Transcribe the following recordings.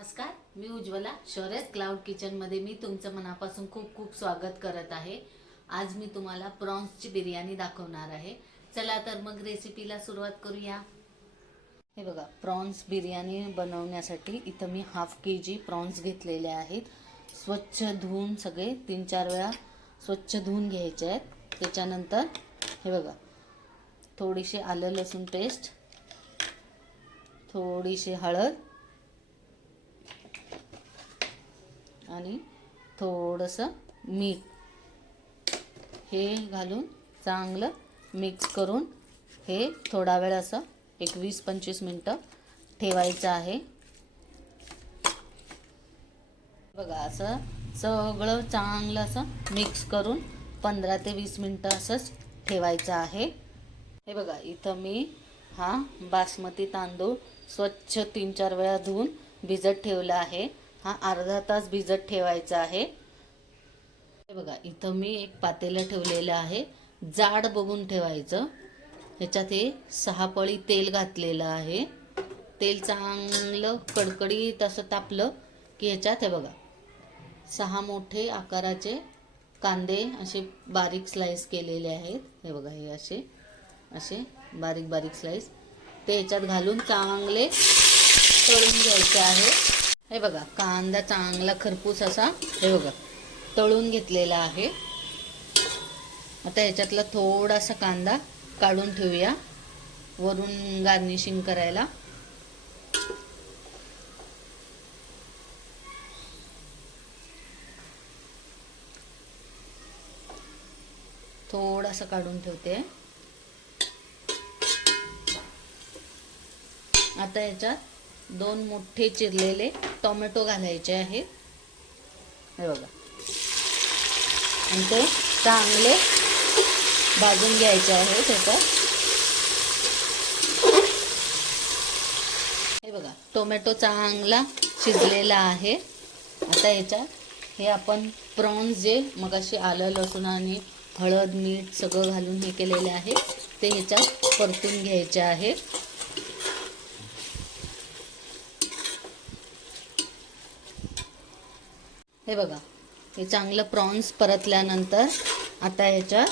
नमस्कार, मी Ujjwala शौर्यस cloud kitchen मध्ये मी तुमचं मनापासून खूप खूप स्वागत करत आहे। आज मी तुम्हाला प्रॉन्सची बिर्याणी दाखवणार आहे। चला तर मग रेसिपीला सुरुवात करूया। हे बघा, प्रॉन्स बिर्याणी बनवण्यासाठी इथं मी हाफ केजी प्रॉन्स घेतलेले आहेत। स्वच्छ धुवून सगळे 3-4 वेळा स्वच्छ धुवून घ्यायचे आहेत। त्याच्यानंतर हे बघा, थोडीशी आलं लसूण पेस्ट, थोडीशी हळद आणि थोडंसं मीठ हे घालून चांगलं मिक्स करून हे थोडा वेळ असं एक 20-25 मिनिटं ठेवायचं आहे। बघा, असं सगळं चांगलं असं मिक्स करून 15 ते 20 मिनिटं असंच ठेवायचं आहे। हे बघा, इथं मी हा बासमती तांदूळ स्वच्छ 3-4 वेळा धुवून भिजत ठेवला आहे। हा अर्धा तास भिजत ठेवायचा आहे। हे बघा, इथं मी एक पातेलं ठेवलेलं आहे। जाड बघून ठेवायचं। ह्याच्यात हे 6 पळी तेल घातलेलं आहे। तेल चांगलं कडकडीत असं तापलं की ह्याच्यात हे बघा 6 मोठे आकाराचे कांदे असे बारीक स्लाइस केलेले आहेत। हे बघा, हे असे असे बारीक बारीक स्लाइस ते ह्याच्यात घालून चांगले तळून घ्यायचे आहे। हे बघा, कांदा चांगला खरपूस असा हे बघा तळून घेतलेला आहे। आता ह्याच्यातला थोडासा कांदा काढून ठेवूया वरून गार्निशिंग करायला। थोडासा काढून ठेवते। आता याच्यात 2 मोठे चिरलेले टोमॅटो घालायचे आहेत। हे बघा, आणि ते चांगले भाजून घ्यायचे आहे त्याच्यात। हे बघा, टोमॅटो चांगला शिजलेला आहे। आता याच्यात हे आपण प्रॉन्स जे मगाशी आलं लसूण आणि हळद मीठ सगळं घालून हे केलेले आहे ते ह्याच्यात परतून घ्यायचे आहे। हे बघा, हे चांगलं प्रॉन्स परतल्यानंतर आता ह्याच्यात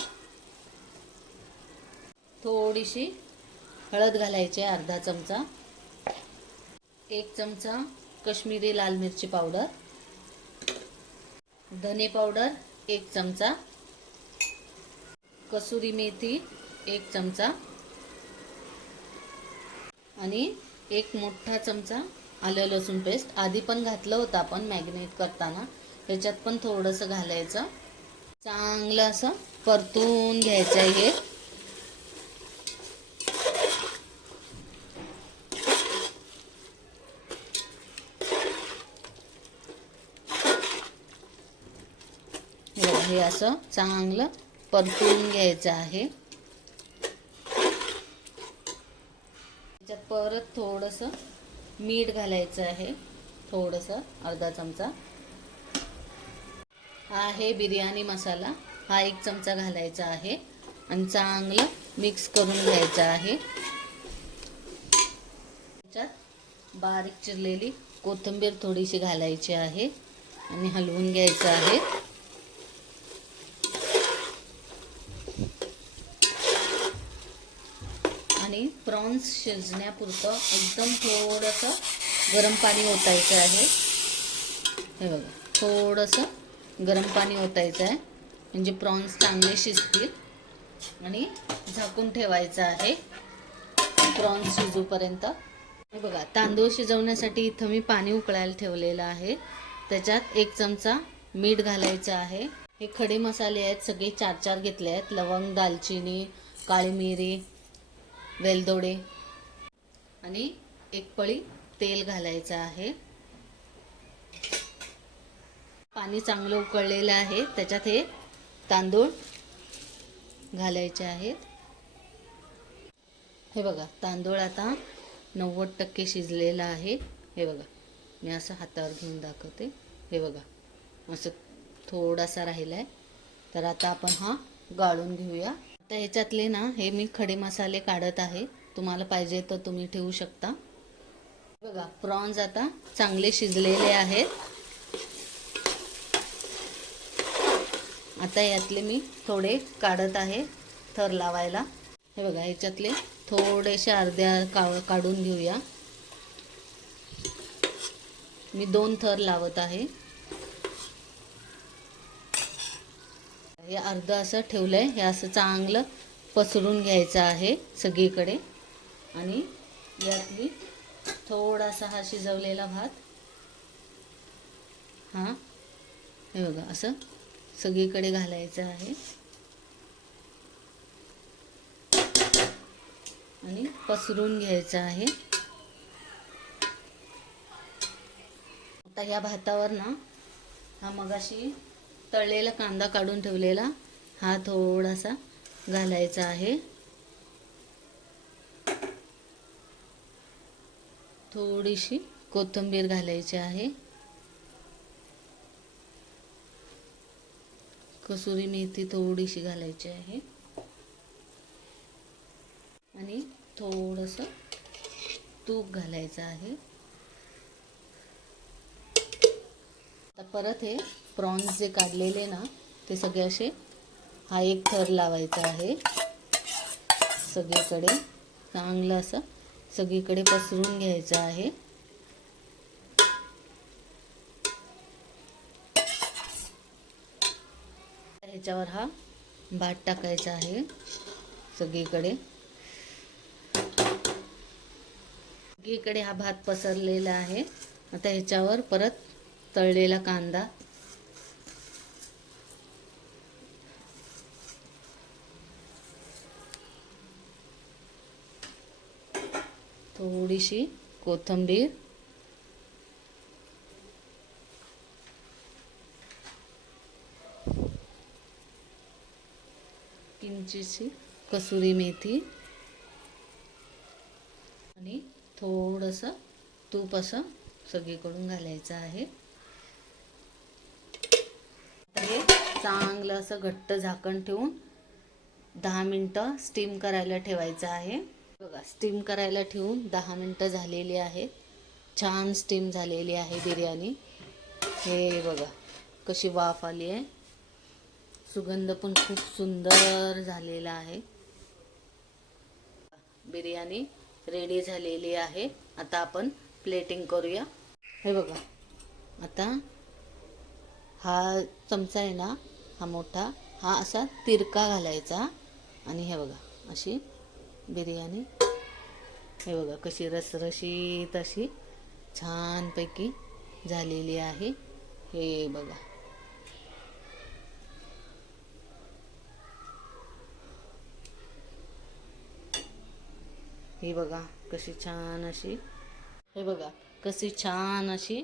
थोडीशी हळद घालायची, अर्धा चमचा, 1 चमचा काश्मीरी लाल मिरची पावडर, धने पावडर 1 चमचा, कसुरी मेथी 1 चमचा आणि 1 मोठा चमचा आलं लसूण पेस्ट। आधी पण घातलं होतं आपण मॅरिनेट करताना, ह्याच्यात पण थोडंसं घालायचं। चांगलं असं परतून घ्यायचं आहे हे। हे असं चांगलं परतून घ्यायचं आहे। त्याच्यात परत थोडंसं मीठ घालायचं आहे, थोडंसं अर्धा चमचा। हा आहे बिर्याणी मसाला, हा 1 चमचा घालायचा आहे आणि चांगलं मिक्स करून घ्यायचं आहे। त्याच्यात बारीक चिरलेली कोथिंबीर थोडीशी घालायची आहे आणि हलवून घ्यायचं आहे। आणि प्रॉन्स शिजण्यापुरतं एकदम थोडंसं गरम पाणी ओतायचं आहे। हे बघा, थोडंसं गरम पाणी ओतायचं आहे म्हणजे प्रॉन्स चांगले शिजतील। आणि झाकून ठेवायचं आहे प्रॉन्स शिजूपर्यंत। हे बघा, तांदूळ शिजवण्यासाठी इथं मी पाणी उकळायला ठेवलेलं आहे। त्याच्यात 1 चमचा मीठ घालायचं आहे। हे खडे मसाले आहेत, सगळे 4-4 घेतले आहेत। लवंग, दालचिनी, काळी मिरी, वेलदोडे आणि 1 पळी तेल घालायचं आहे। पाणी चांगलं उकळलेलं आहे, त्याच्यात हे तांदूळ घालायचे आहेत। हे बघा, तांदूळ आता 90% शिजलेला आहे। हे बघा, मी असं हातावर घेऊन दाखवते। हे बघा, असं थोडासा राहिला आहे, तर आता आपण हा गाळून घेऊया। आता ह्याच्यातले ना हे मी खडे मसाले काढत आहे, तुम्हाला पाहिजे तर तुम्ही ठेवू शकता। बघा प्रॉन्स आता चांगले शिजलेले आहेत. आता यातले मी थोडे काढत आहे थर लावायला. हे बघा ह्याच्यातले थोडेसे अर्ध्या काढून घेऊया. मी 2 थर लावत आहे. हे अर्ध असं ठेवलंय. हे असं चांगलं पसरून घ्यायचं आहे सगळीकडे. आणि यातली थोडासा हा शिजवलेला भात हे बघा असं सगळीकडे घालायचं आहे आणि पसरून घ्यायचं आहे. आता या भातावर ना हा मगाशी तळलेला कांदा काढून ठेवलेला हा थोडासा घालायचा आहे. थोडीशी कोथिंबीर घालायची आहे. कसुरी मेथी थोडीशी घालायची आहे आणि थोडंसं तूप घालायचं आहे. आता परत हे प्रॉन्स जे काढलेले ना ते सगळे असे हा एक थर लावायचा आहे. सगळीकडे चांगलं असं सगळीकडे पसरून घ्यायचं आहे. ह्याच्यावर हा भात टाकायचा आहे सगळीकडे. सगळीकडे हा भात पसरलेला आहे. आता ह्याच्यावर परत तळलेला कांदा, थोडीशी कोथिंबीर, किंचितशी कसुरी मेथी आणि थोडंसं तूप असं सगळीकडून घालायचं आहे. हे चांगलं असं घट्ट झाकण ठेवून 10 मिनटं स्टीम करायला ठेवायचं आहे. बघा स्टीम करायला ठेवून 10 मिनटं झालेली आहेत. छान स्टीम झालेली आहे बिर्याणी. हे बघा कशी वाफ आली आहे. सुगंध पण खूप सुंदर झालेला आहे. बिर्याणी रेडी झालेली आहे. आता आपण प्लेटिंग करूया. हे बघा आता हा चमचा आहे ना हा मोठा हा असा तिरका घालायचा आणि हे बघा अशी बिर्याणी हे बघा कशी रसरशीत अशी छानपैकी झालेली आहे. हे बघा हे बघा कशी छान अशी हे बघा कशी छान अशी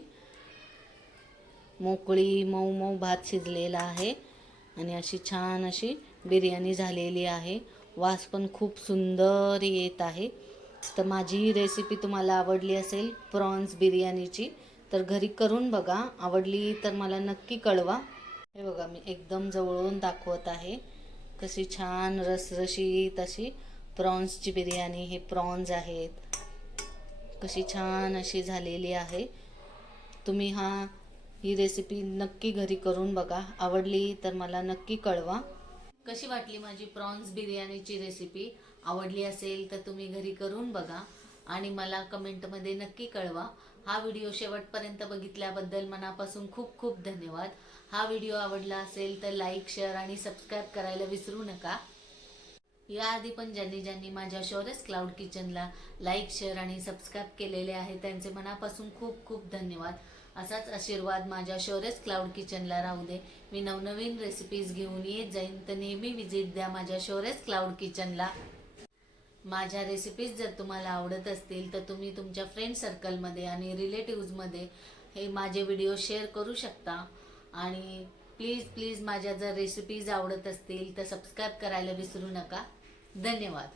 मोकळी मऊ मऊ भात शिजलेला आहे आणि अशी छान अशी बिर्याणी झालेली आहे. वास पण खूप सुंदर येत आहे. तर माझी ही रेसिपी तुम्हाला आवडली असेल प्रॉन्स बिर्याणीची तर घरी करून बघा. आवडली तर मला नक्की कळवा. हे बघा मी एकदम जवळून दाखवत आहे कशी छान रसरशीत अशी प्रॉन्सची बिर्याणी. हे प्रॉन्स आहेत कशी छान अशी झालेली आहे. तुम्ही ही रेसिपी नक्की घरी करून बघा. आवडली तर मला नक्की कळवा. कशी वाटली माझी प्रॉन्स बिर्याणीची रेसिपी? आवडली असेल तर तुम्ही घरी करून बघा आणि मला कमेंटमध्ये नक्की कळवा. हा व्हिडिओ शेवटपर्यंत बघितल्याबद्दल मनापासून खूप खूप धन्यवाद. हा व्हिडिओ आवडला असेल तर लाईक, शेअर आणि सबस्क्राईब करायला विसरू नका. याआधी पण ज्यांनी माझ्या शौर्यस क्लाउड किचनला लाईक, शेअर आणि सबस्क्राईब केलेले आहे त्यांचे मनापासून खूप खूप धन्यवाद. असाच आशीर्वाद माझ्या शौर्यस क्लाउड किचनला राहू दे. मी नवनवीन रेसिपीज घेऊन येत जाईन तर नेहमी विजिट द्या माझ्या शौर्यस क्लाउड किचनला. माझ्या रेसिपीज जर तुम्हाला आवडत असतील तर तुम्ही तुमच्या फ्रेंड सर्कलमध्ये आणि रिलेटिव्हजमध्ये हे माझे व्हिडिओ शेअर करू शकता. आणि प्लीज माझ्या जर रेसिपीज आवडत असतील तर सबस्क्राईब करायला विसरू नका. धन्यवाद.